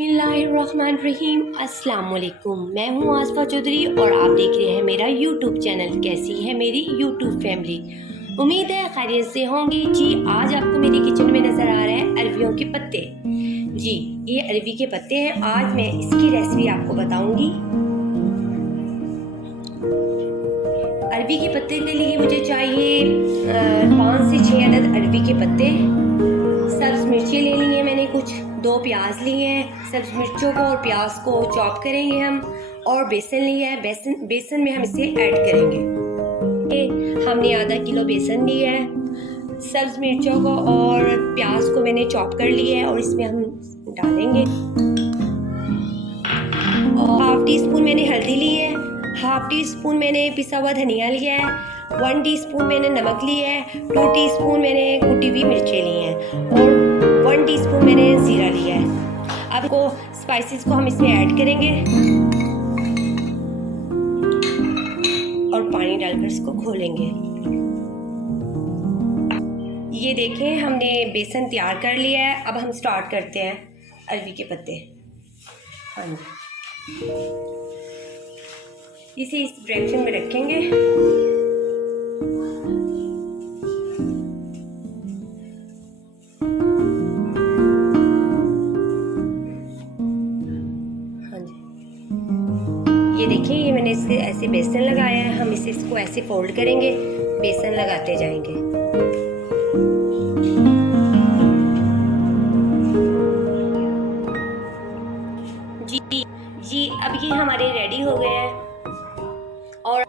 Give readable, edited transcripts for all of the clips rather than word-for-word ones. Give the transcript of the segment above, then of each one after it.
बिस्मिल्लाहिर्रहमानिर्रहीम। अस्सलाम वालेकुम। मैं हूँ आसफा चौधरी और आप देख रहे हैं मेरा यूट्यूब चैनल। कैसी है मेरी यूट्यूब फैमिली? उम्मीद है खैरियत से होंगी। जी, आज आपको मेरी किचन में नज़र आ रहे हैं अरवियों के पत्ते। जी, ये अरवी के पत्ते हैं। आज मैं इसकी रेसिपी आपको बताऊंगी। अरवी के पत्ते के लिए मुझे चाहिए 5 से 6 अदद अरवी के पत्ते। सब्ज़ मिर्ची ले ली है मैंने, कुछ 2 प्याज लिए हैं। सब्ज़ मिर्चों को और प्याज को चॉप करेंगे हम। और बेसन लिया है, बेसन में हम इसे ऐड करेंगे। हमने आधा किलो बेसन लिया है। सब्ज़ मिर्चों को और प्याज को मैंने चॉप कर लिया है और इसमें हम डालेंगे। और हाफ टी स्पून मैंने हल्दी ली है, हाफ टी स्पून मैंने पिसा हुआ धनिया लिया है, 1 टीस्पून मैंने नमक लिया है, 2 टीस्पून मैंने कुटी हुई मिर्चें ली हैं और 1 टीस्पून मैंने ज़ीरा लिया है। अब को स्पाइसेस को हम इसमें ऐड करेंगे और पानी डालकर इसको घोलेंगे। ये देखें, हमने बेसन तैयार कर लिया है। अब हम स्टार्ट करते हैं अरवी के पत्ते। हाँ जी, इसे इस डायरेक्शन में रखेंगे। हाँ जी, ये देखिए, ये मैंने इससे ऐसे बेसन लगाया है। हम इसको ऐसे फोल्ड करेंगे, बेसन लगाते जाएंगे। जी, अब ये हमारे रेडी हो गए हैं। और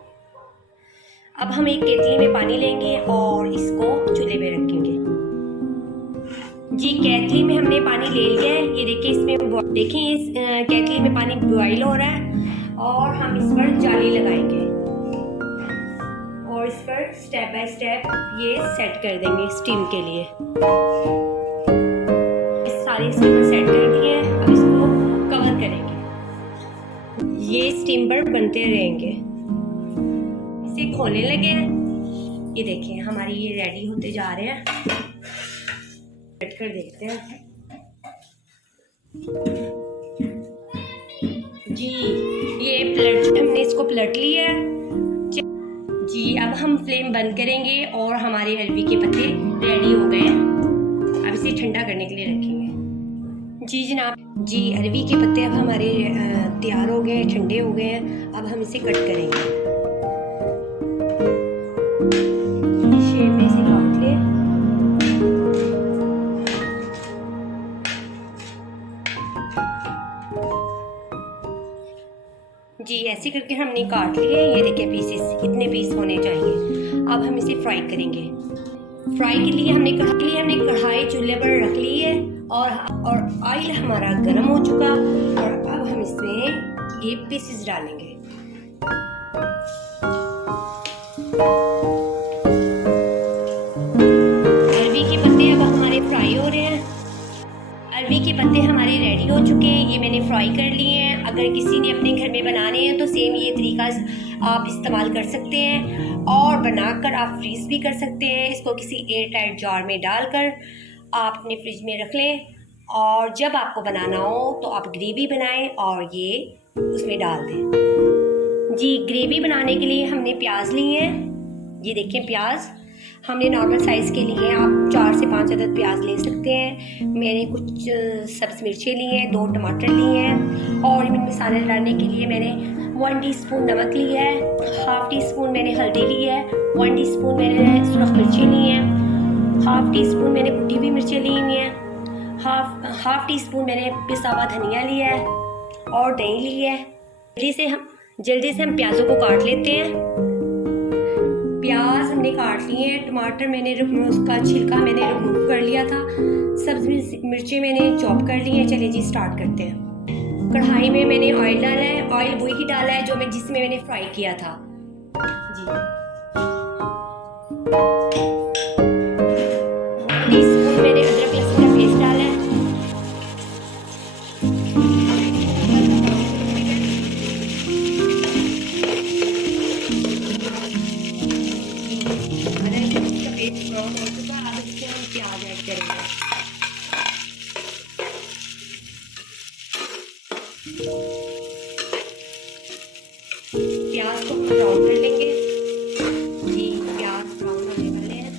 अब हम एक केतली में पानी लेंगे और इसको चूल्हे पे रखेंगे। जी, केतली में हमने पानी ले लिया है। ये देखिए, इसमें देखें, इस केतली में पानी बॉईल हो रहा है और हम इस पर जाली लगाएंगे और इस पर स्टेप बाय स्टेप ये सेट कर देंगे स्टीम के लिए। सारे इसके ऊपर सेट कर दिए हैं। अब इसको कवर करेंगे, ये स्टीम पर बनते रहेंगे। इसे खोलने लगे हैं। ये देखिए, हमारी ये रेडी होते जा रहे हैं। कट कर देखते हैं। जी, ये पलट, हमने इसको पलट लिया है। जी, अब हम फ्लेम बंद करेंगे और हमारे अरवी के पत्ते रेडी हो गए हैं। अब इसे ठंडा करने के लिए रखेंगे। जी जनाब, जी, अरवी के पत्ते अब हमारे तैयार हो गए, ठंडे हो गए हैं। अब हम इसे कट करेंगे। शेप में इसे काट लें। जी, ऐसे करके हमने काट लिए। ये देखिए पीसेस, इतने पीस होने चाहिए। अब हम इसे फ्राई करेंगे। फ्राई के लिए हमने कढ़ाई चूल्हे पर रख ली है और ऑयल हमारा गर्म हो चुका। और अब हम इसमें ये पीसेस डालेंगे। अरवी के पत्ते अब हमारे फ्राई हो रहे हैं। अरवी के पत्ते हमारे रेडी हो चुके हैं। ये मैंने फ्राई कर लिए हैं। अगर किसी ने अपने घर में बनाने हैं तो सेम ये तरीका आप इस्तेमाल कर सकते हैं और बनाकर आप फ्रीज भी कर सकते हैं। इसको किसी एयर टाइट जार में डालकर आप अपने फ्रिज में रख लें और जब आपको बनाना हो तो आप ग्रेवी बनाएं और ये उसमें डाल दें। जी, ग्रेवी बनाने के लिए हमने प्याज लिए हैं। ये देखें, प्याज हमने नॉर्मल साइज़ के लिए, आप 4 से 5 अदद प्याज ले सकते हैं। मैंने कुछ सब्ज़ मिर्चें ली हैं, 2 टमाटर लिए हैं और इनमें मसाले डालने के लिए मैंने 1 टीस्पून नमक लिया है, हाफ टी स्पून मैंने हल्दी ली है, 1 टीस्पून मैंने सुरख मिर्ची ली हैं, हाफ टी स्पून मैंने कुटी हुई मिर्चें ली हुई हैं, हाफ टी स्पून मैंने पिसा हुआ धनिया लिया है और दही ली है। जल्दी से हम प्याज़ों को काट लेते हैं। प्याज हमने काट लिए हैं। टमाटर मैंने उसका छिलका मैंने रिमूव कर लिया था। सब्ज़ मिर्चें मैंने चॉप कर ली हैं। चलिए जी, स्टार्ट करते हैं। कढ़ाई में मैंने ऑयल डाला है। ऑयल वही डाला है जो जिसमें मैंने फ्राई किया था। जी, 1 टीस्पून मैंने अदरक लहसुन का पेस्ट डाला है। ब्राउन हो चुका। अब इसमें हम प्याज ऐड करेंगे। प्याज को हम ब्राउन कर लेंगे जी। प्याज ब्राउन होने वाले हैं।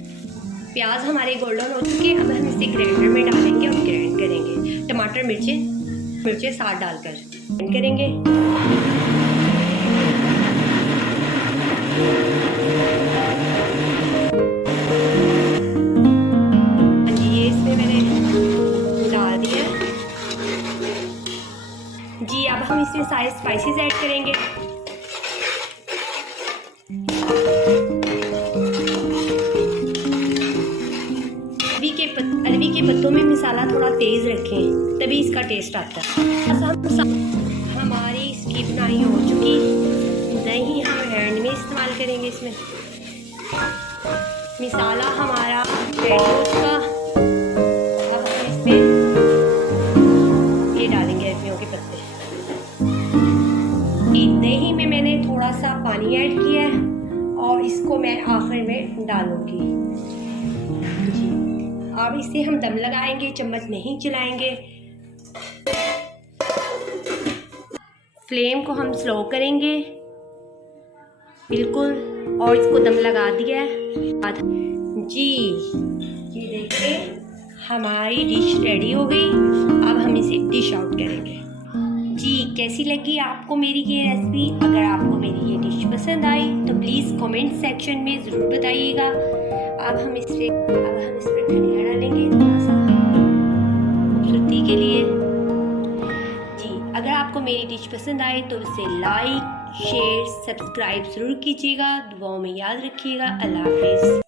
प्याज हमारे गोल्डन हो चुके हैं। अब हम इसे ग्राइंडर में डालेंगे और ग्राइंड करेंगे। टमाटर मिर्चें साथ डालकर ग्राइंड करेंगे। हाँ जी, ये इसमें मैंने डाल दिया जी। अब हम इसमें सारे स्पाइसेस ऐड करेंगे। अरवी के पत्तों में मसाला थोड़ा तेज़ रखें, तभी इसका टेस्ट आता है। हमारी इसकी बुनाई हो चुकी। दही हम हैंड में इस्तेमाल करेंगे इसमें। मसाला हमारा रेडी हो चुका। अब हम इसमें ये डालेंगे अरवियों के पत्ते। दही में मैंने थोड़ा सा पानी ऐड किया है और इसको मैं आखिर में डालूंगी जी। अब इसे हम दम लगाएंगे, चम्मच नहीं चलाएंगे। फ्लेम को हम स्लो करेंगे बिल्कुल, और इसको दम लगा दिया है जी। ये देखिए हमारी डिश रेडी हो गई। अब हम इसे डिश आउट करेंगे जी। कैसी लगी आपको मेरी ये रेसिपी? अगर आपको मेरी ये डिश पसंद आई तो प्लीज़ कमेंट सेक्शन में ज़रूर बताइएगा। अब हम इस पर धनिया डालेंगे थोड़ा सा खूबसूरती के लिए जी। अगर आपको मेरी डिश पसंद आए तो इसे लाइक शेयर सब्सक्राइब ज़रूर कीजिएगा। दुआओं में याद रखिएगा। अल्लाह हाफिज़।